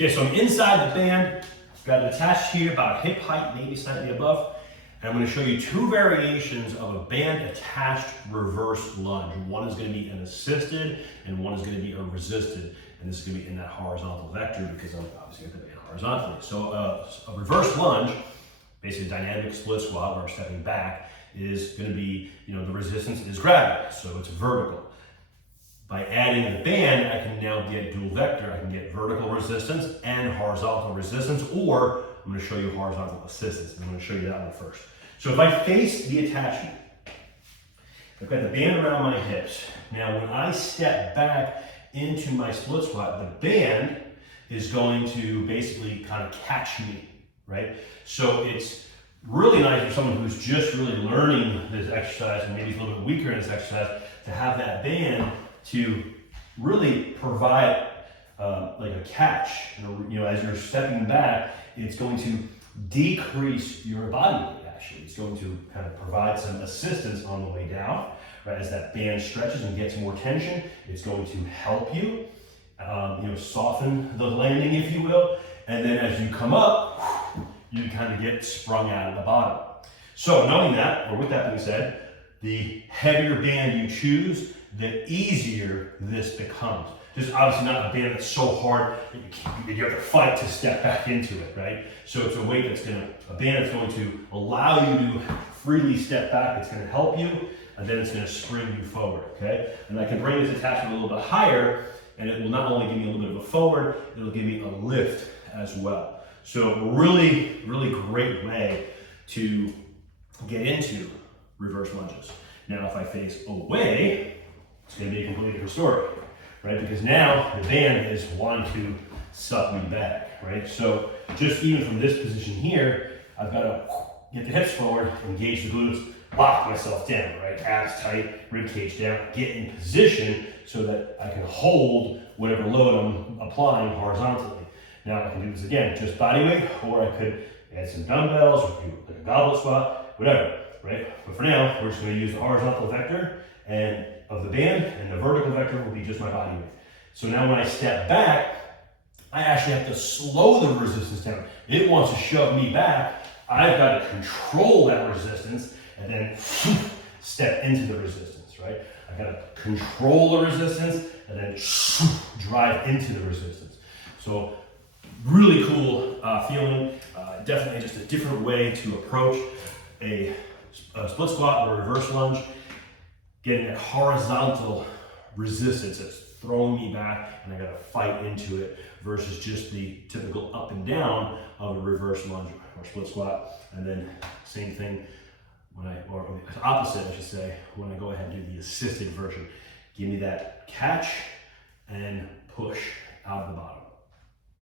Okay, so I'm inside the band, got it attached here about hip height, maybe slightly above. And I'm going to show you two variations of a band attached reverse lunge. One is going to be an assisted and one is going to be a resisted. And this is going to be in that horizontal vector because I'm obviously got the band horizontally. So a reverse lunge, basically a dynamic split squat where we're stepping back, is going to be, the resistance is gravity, so it's vertical. By adding the band, I can now get dual vector. I can get vertical resistance and horizontal resistance, or I'm going to show you horizontal assistance, and I'm going to show you that one first. So if I face the attachment, I've got the band around my hips. Now when I step back into my split squat, the band is going to basically kind of catch me, right? So it's really nice for someone who's just really learning this exercise and maybe is a little bit weaker in this exercise to have that band to really provide like a catch. As you're stepping back, it's going to decrease your body weight. Actually, it's going to kind of provide some assistance on the way down. Right, as that band stretches and gets more tension, it's going to help you, soften the landing, if you will. And then as you come up, you kind of get sprung out of the bottom. So knowing that, or with that being said, the heavier band you choose, the easier this becomes. Just obviously not a band that's so hard that you have to fight to step back into it, right? So it's a weight a band that's going to allow you to freely step back. It's going to help you, and then it's going to spring you forward, okay? And I can bring this attachment a little bit higher, and it will not only give me a little bit of a forward, it'll give me a lift as well. So really, really great way to get into reverse lunges. Now, if I face away, it's going to be a completely different story, right? Because now the band is wanting to suck me back, right? So just even from this position here, I've got to get the hips forward, engage the glutes, lock myself down, right? Abs tight, rib cage down, get in position so that I can hold whatever load I'm applying horizontally. Now I can do this again, just body weight, or I could add some dumbbells, or do like a goblet squat, whatever, right? But for now, we're just going to use the horizontal vector and of the band, and the vertical vector will be just my body weight. So now when I step back, I actually have to slow the resistance down. It wants to shove me back. I've got to control that resistance and then step into the resistance, right? I've got to control the resistance and then drive into the resistance. So really cool feeling. Definitely just a different way to approach a split squat or a reverse lunge. Getting that horizontal resistance that's throwing me back and I gotta fight into it versus just the typical up and down of a reverse lunge or split squat. And then same thing or opposite, I should say, when I go ahead and do the assisted version. Give me that catch and push out of the bottom.